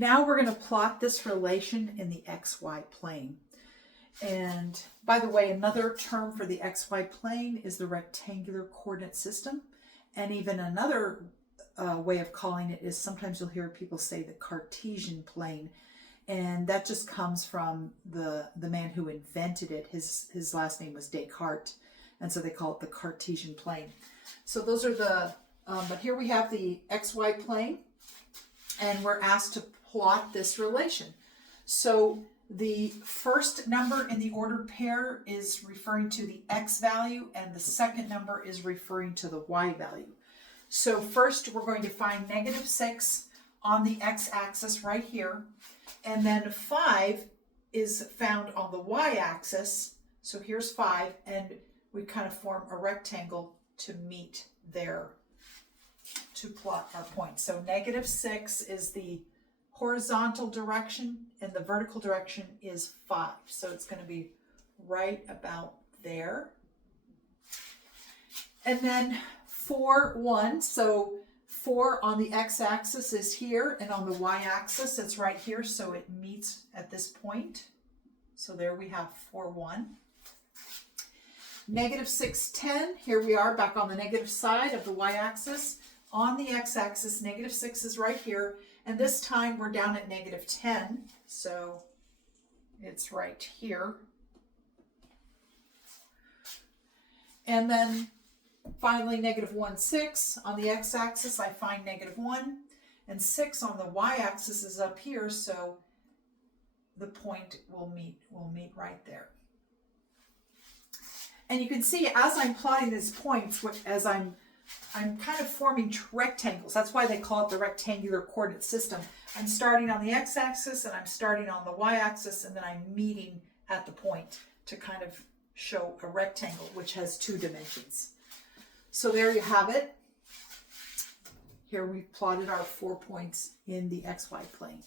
Now we're going to plot this relation in the XY plane. And by the way, another term for the XY plane is the rectangular coordinate system. And even another way of calling it is sometimes you'll hear people say the Cartesian plane. And that just comes from the man who invented it. His last name was Descartes. And so they call it the Cartesian plane. So those are the, but here we have the XY plane. And we're asked to plot this relation. So the first number in the ordered pair is referring to the x value, and the second number is referring to the y value. So first we're going to find -6 on the x-axis right here, and then 5 is found on the y-axis. So here's 5, and we kind of form a rectangle to meet there to plot our point. So -6 is the horizontal direction, and the vertical direction is 5. So it's going to be right about there. And then 4, 1. So 4 on the x-axis is here, and on the y-axis it's right here. So it meets at this point. So there we have 4, 1. -6, 10. Here we are back on the negative side of the y-axis. On the x-axis, -6 is right here. And this time we're down at -10, so it's right here. And then finally -1, 6. On the x-axis, I find -1, and 6 on the y-axis is up here, so the point will meet right there. And you can see as I'm plotting these points, as I'm kind of forming rectangles. That's why they call it the rectangular coordinate system. I'm starting on the x-axis, and I'm starting on the y-axis, and then I'm meeting at the point to kind of show a rectangle, which has 2 dimensions. So there you have it. Here we've plotted our 4 points in the XY plane.